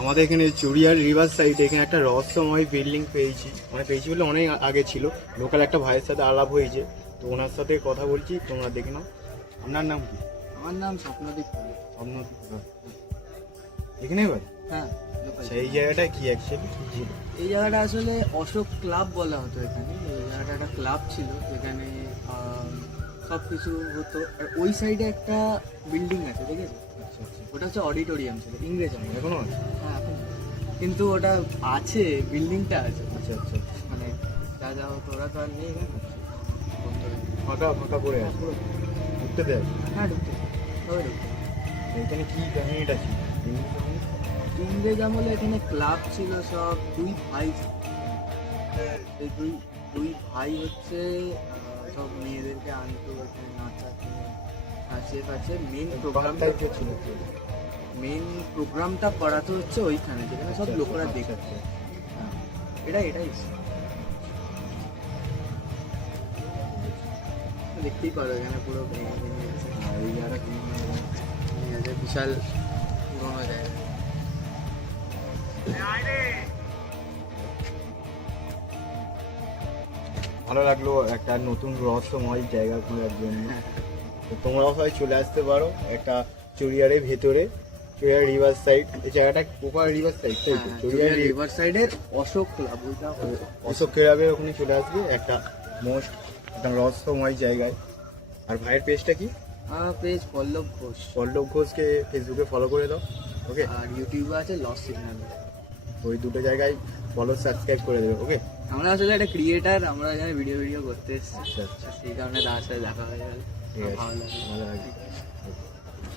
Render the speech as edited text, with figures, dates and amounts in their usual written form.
আমাদের এখানে চুড়িয়ার রিভার সাইডে এখানে একটা রহস্যময় বিল্ডিং পেয়েছি, মানে পেয়েছি বলে অনেক আগে ছিল। লোকাল একটা ভাইয়ের সাথে আলাপ হয়েছে, তো ওনার সাথে কথা বলছি, তোমরা দেখে নাও। আপনার নাম কি? আমার নাম স্বপ্নদীপ পাল। স্বপ্নদীপ পাল। এখানে বাড়ি? হ্যাঁ, সেই জায়গাটা কি অ্যাকচুয়ালি কি ছিল? এই জায়গাটা আসলে অশোক ক্লাব বলা হতো এখানে। এই জায়গাটা একটা ক্লাব ছিল যেখানে সব কিছু হতো। আর ওই সাইডে একটা বিল্ডিং আছে, দেখেছো? আচ্ছা আচ্ছা, ওটা হচ্ছে অডিটোরিয়াম ছিল, ইংরেজ আমলে। এখনো আছে? হ্যাঁ, এখন কিন্তু ওটা আছে, বিল্ডিংটা আছে। আচ্ছা আচ্ছা, মানে যা যা হতো ওরা তো আর নেই এখানে। বন্ধ হয়ে গেছে। ফাঁকা ফাঁকা পড়ে আছে, ঢুকতে দেয়? হ্যাঁ, ঢুকতে তবে ঢুকতে। এখানে কি কাহিনীটা ছিল? ইংরেজ আমলে এখানে ক্লাব ছিল, সব দুই ভাই ছিল। এই দুই ভাই হচ্ছে সব মেয়েদেরকে আনতো এখানে নাচাতে, নাচে ফাচে। মেন প্রোগ্রামটা করাতো হচ্ছে ওইখানে, যেখানে সব লোকেরা দেখছে। হ্যাঁ, এটাই দেখতেই পারো এখানে পুরো ভেঙে ভেঙে গেছে। এই জায়গাটা কি ভেঙে গেছে, বিশাল পুরোনো জায়গা। ভালো লাগলো একটা নতুন রহস্যময় জায়গা ঘোরার জন্য। তো তোমরাও সবাই চলে আসতে পারো একটা চুড়িয়ারের ভেতরে, চুড়িয়ার রিভার সাইড। এই জায়গাটা কোপার রিভার সাইড, তাই তো? চুড়িয়ার রিভার সাইডের অশোক ক্লাব, ওইটা অশোক ক্লাবের ওখানে চলে আসবে, একটা মোস্ট একটা রহস্যময় জায়গায়। আর ভাইয়ের পেজটা কি? পেজ পল্লব ঘোষ। পল্লব ঘোষকে ফেসবুকে ফলো করে দাও, ওকে? আর ইউটিউবে আছে লস সিগন্যাল। ওই দুটো জায়গায় ফলো সাবস্ক্রাইব করে দেবে, ওকে? আমরা আসলে একটা ক্রিয়েটার, আমরা এখানে ভিডিও করতে এসেছি। আচ্ছা আচ্ছা, সেই কারণে তার সাথে দেখা হয়ে গেল, ঠিক আছে, ভালো লাগে। ভালো লাগে।